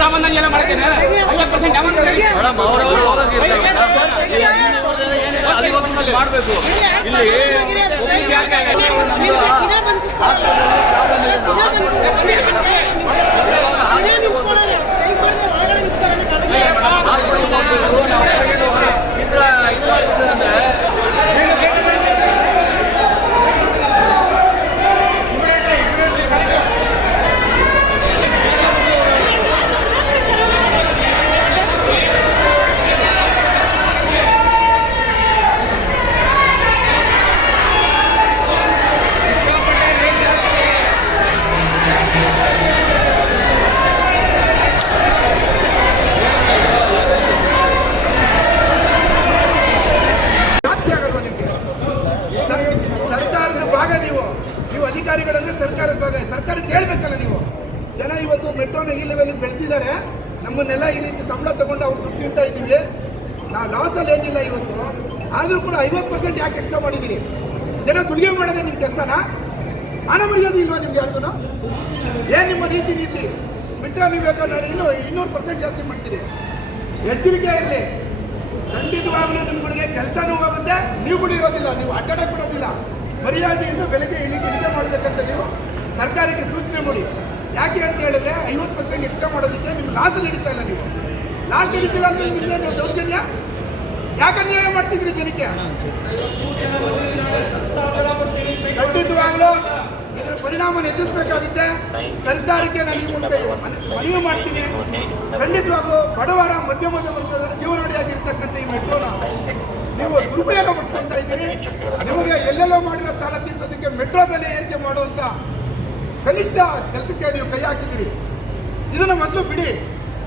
ಸಾಮಾನ್ಯ ಮಾಡ್ತೇನೆ 50% amount madam ಅವರವರು ಮಾಡಬೇಕು. ಅಧಿಕಾರಿಗಳಂದ್ರೆ ಸರ್ಕಾರದ ಭಾಗ, ಸರ್ಕಾರಕ್ಕೆ ಹೇಳ್ಬೇಕಲ್ಲ ನೀವು. ಜನ ಇವತ್ತು ಮೆಟ್ರೋನ ಈ ಲೆವೆಲ್ ಬೆಳೆಸಿದ್ದಾರೆ, ನಮ್ಮನ್ನೆಲ್ಲ ಈ ರೀತಿ ಸಂಬಳ ತಗೊಂಡು ಅವ್ರು ದುಡ್ಡು ತಿಂತಾ ಇದ್ದೀವಿ. ನಾವು ಲಾಸಲ್ಲಿ ಏನಿಲ್ಲ ಇವತ್ತು, ಆದರೂ ಕೂಡ 50% ಯಾಕೆ ಎಕ್ಸ್ಟ್ರಾ ಮಾಡಿದ್ದೀರಿ? ಜನ ಸುಲಿಗೆ ಮಾಡೋದೇ ನಿಮ್ಮ ಕೆಲಸನ? ಮಾನ ಮರ್ಯಾದೆ ಇಲ್ವಾ ನಿಮ್ಗೆ ಯಾರಿಗೂ? ಏನು ನಿಮ್ಮ ನೀತಿ ಬಿಟ್ಟರೆ ನೀವು ಬೇಕಾದ್ರೆ ಇನ್ನೂ 200% ಜಾಸ್ತಿ ಮಾಡ್ತೀರಿ. ಎಚ್ಚರಿಕೆ ಇರಲಿ, ಖಂಡಿತವಾಗಲೂ ನಿಮ್ಗಳಿಗೆ ಕೆಲಸನೂ ಹೋಗುತ್ತೆ, ನೀವುಗಳು ಇರೋದಿಲ್ಲ, ನೀವು ಅಡ್ಡಾಡಕ್ಕೆ ಬಿಡೋದಿಲ್ಲ. ಮರ್ಯಾದೆಯಿಂದ ಬೆಲೆಗೆ ಇಳಿಕೆ ಮಾಡಬೇಕಂತ ನೀವು ಸರ್ಕಾರಕ್ಕೆ ಸೂಚನೆ ಮಾಡಿ. ಯಾಕೆ ಅಂತ ಹೇಳಿದ್ರೆ 50% ಎಕ್ಸ್ಟ್ರಾ ಮಾಡೋದಕ್ಕೆ ನಿಮ್ಮ ಲಾಸಲ್ಲಿ ಹಿಡಿತಾ ಇಲ್ಲ. ನೀವು ಲಾಸ್ ಹಿಡಿತಿಲ್ಲ ಅಂದ್ರೆ ನಿಮ್ಗೆ ದೌರ್ಜನ್ಯ ಯಾಕೆ ಅನ್ಯಾಯ ಮಾಡ್ತಿದ್ರಿ ಜನಕ್ಕೆ? ಖಂಡಿತವಾಗ್ಲೂ ಇದರ ಪರಿಣಾಮ ಎದುರಿಸಬೇಕಾಗುತ್ತೆ. ಸರ್ಕಾರಕ್ಕೆ ನಾನು ಈ ಮುಂದೆ ಮನವಿ ಮಾಡ್ತೀನಿ. ಖಂಡಿತವಾಗ್ಲೂ ಬಡವರ ಮಧ್ಯಮ ವರ್ಗದ ಜೀವನೋಡಿಯಾಗಿರ್ತಕ್ಕಂಥ ಈ ಮೆಟ್ರೋನ ನೀವು ದುರುಪಯೋಗ ಪಡಿಸ್ಕೊಳ್ತಾ ಇದ್ದೀರಿ. ನಿಮಗೆ ಎಲ್ಲೆಲ್ಲೋ ಮಾಡಿರೋ ಸಾಲ ತೀರಿಸೋದಕ್ಕೆ ಮೆಟ್ರೋ ಬೆಲೆ ಏರಿಕೆ ಮಾಡುವಂಥ ಕನಿಷ್ಠ ಕೆಲಸಕ್ಕೆ ನೀವು ಕೈ ಹಾಕಿದ್ದೀರಿ. ಇದನ್ನು ಮೊದಲು ಬಿಡಿ,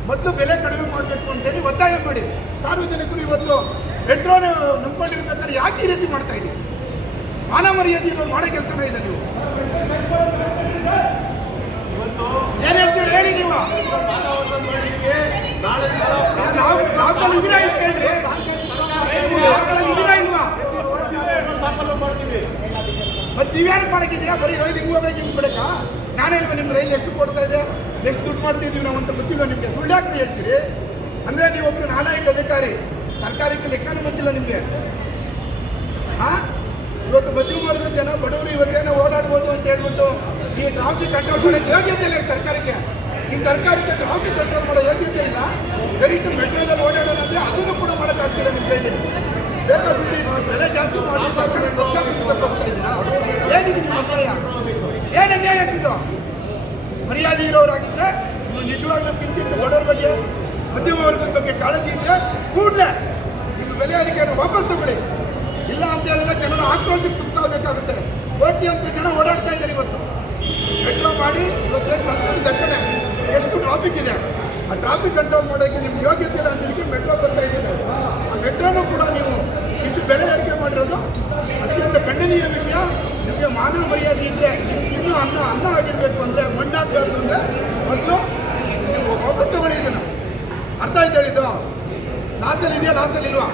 ಮೊದಲು ಬೆಲೆ ಕಡಿಮೆ ಮಾಡಬೇಕು ಅಂತೇಳಿ ಒತ್ತಾಯ ಮಾಡಿ. ಸಾರ್ವಜನಿಕರು ಇವತ್ತು ಮೆಟ್ರೋನ ನಂಬ್ಕೊಂಡಿರ್ಬೇಕಾದ್ರೆ ಯಾಕೆ ಈ ರೀತಿ ಮಾಡ್ತಾ ಇದ್ದೀರಿ? ಮಾನ ಮರ್ಯಾದೆ ಇರೋರು ಮಾಡೋ ಕೆಲಸನ ಇದೆ. ನೀವು ಏನು ಹೇಳ್ತೀರಿ ಹೇಳಿ? ನೀವು ಇದೀರಾ ಹೇಳ್ರಿ, ಇದೀರಾ ಇಲ್ವಾ? ಮತ್ತೆ ನೀವ್ಯಾರು ಮಾಡಕ್ಕಿದ್ದೀರಾ? ಬರೀ ರೈಲ್ ಹಿಂಗೆ ಹೋಗ್ಬೇಕು ಹಿಂಗೆ ಬಿಡಕ್ಕ? ನಾನೇ ಇಲ್ವಾ ನಿಮ್ಮ ರೈಲ್ ಎಷ್ಟು ಕೊಡ್ತಾ ಇದೆ, ಎಷ್ಟು ದುಡ್ಡು ಮಾಡ್ತಿದ್ದೀವಿ ನಾವು ಅಂತ ಗೊತ್ತಿಲ್ಲ ನಿಮಗೆ. ಸುಳ್ಳಾಕ್ರಿ ಹೇಳ್ತೀರಿ ಅಂದರೆ ನೀವೊಬ್ಬರು ನಾಲಾಯಕ ಅಧಿಕಾರಿ, ಸರ್ಕಾರಕ್ಕೆ ಲೆಕ್ಕನೂ ಗೊತ್ತಿಲ್ಲ ನಿಮಗೆ. ಇವತ್ತು ಮಧ್ಯಮ ವರ್ಗದ ಜನ ಬಡವರು ಇವತ್ತೇನೋ ಓಡಾಡ್ಬೋದು ಅಂತ ಹೇಳ್ಬಿಟ್ಟು ಈ ಟ್ರಾಫಿಕ್ ಕಂಟ್ರೋಲ್ ಮಾಡೋಕ್ಕೆ ಯೋಗ್ಯತೆ ಇಲ್ಲ ಸರ್ಕಾರಕ್ಕೆ. ಈ ಸರ್ಕಾರಕ್ಕೆ ಟ್ರಾಫಿಕ್ ಕಂಟ್ರೋಲ್ ಮಾಡೋ ಯೋಗ್ಯತೆ ಇಲ್ಲ. ಗರಿಷ್ಠ ಮೆಟ್ರೋದಲ್ಲಿ ಓಡಾಡೋಣ ಅಂದರೆ ಅದನ್ನು ಕೂಡ ಮಾಡೋಕ್ಕಾಗ್ತಿಲ್ಲ ನಿಮ್ಮ ಕೈಲಿ. ಬೇಕಾಗ್ಬಿಟ್ಟು ಬೆಲೆ ಜಾಸ್ತಿ ಮಾಡಿ ಸರ್ಕಾರ ಹೋಗ್ತಾ ಇದ್ದೀರಾ? ಏನಿದೆ ನಿಮ್ಮ ಅನ್ಯಾಯ? ಏನು ಅನ್ಯಾಯ ನಿಮ್ಮದು? ಮರ್ಯಾದೆ ಇರೋರಾಗಿದ್ದರೆ ನೀವು ನಿಜವಾಗ್ಲೂ ಕಿಂಚಿತ್ತು ಬಡವರ ಬಗ್ಗೆ ಮಧ್ಯಮ ವರ್ಗದ ಬಗ್ಗೆ ಕಾಳಜಿ ಇದ್ದರೆ ಕೂಡಲೇ ನಿಮ್ಮ ಬೆಲೆ ಏರಿಕೆಯನ್ನು ವಾಪಸ್ ತಗೊಳ್ಳಿ. ಇಲ್ಲ ಅಂತ ಹೇಳಿದ್ರೆ ಜನರ ಆಕ್ರೋಶಕ್ಕೆ ತುತ್ತಾಗಬೇಕಾಗುತ್ತೆ. ಕೋಟ್ಯಾಂತರ ಜನ ಓಡಾಡ್ತಾ ಇದ್ದಾರೆ ಇವತ್ತು. ಮೆಟ್ರೋ ಮಾಡಿ ಇವತ್ತೇನು ಸಂಚಾರ ದಟ್ಟಣೆ, ಎಷ್ಟು ಟ್ರಾಫಿಕ್ ಇದೆ, ಆ ಟ್ರಾಫಿಕ್ ಕಂಟ್ರೋಲ್ ಮಾಡೋಕ್ಕೆ ನಿಮ್ಗೆ ಯೋಗ್ಯತೆ ಇಲ್ಲ ಅಂತಿದ್ದಕ್ಕೆ ಮೆಟ್ರೋ ಬರ್ತಾ ಇದ್ದೀವಿ. ಆ ಮೆಟ್ರೋನು ಕೂಡ ನೀವು ಇಷ್ಟು ಬೆಲೆ ಏರಿಕೆ ಮಾಡಿರೋದು ಅತ್ಯಂತ ಖಂಡನೀಯ ವಿಷಯ. ನಿಮಗೆ ಮಾನವ ಮರ್ಯಾದೆ ಇದ್ದರೆ ನೀವು ಇನ್ನೂ ಅನ್ನ ಆಗಿರಬೇಕು ಅಂದರೆ, ಮಣ್ಣಾಗಬಾರ್ದು ಅಂದರೆ ಮೊದಲು ನೀವು ವಾಪಸ್ ತಗೊಳ್ಳಿ. ಇದನ್ನು ಅರ್ಥ ಆಯ್ತು ಹೇಳಿದ್ದು? ಲಾಸಲ್ಲಿ ಇದೆಯಾ, ಲಾಸಲ್ಲಿ ಇಲ್ವಾ?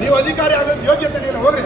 ನೀವು ಅಧಿಕಾರಿ ಆಗೋದು ಯೋಗ್ಯತೆ ಇಲ್ಲ, ಹೋಗ್ರಿ.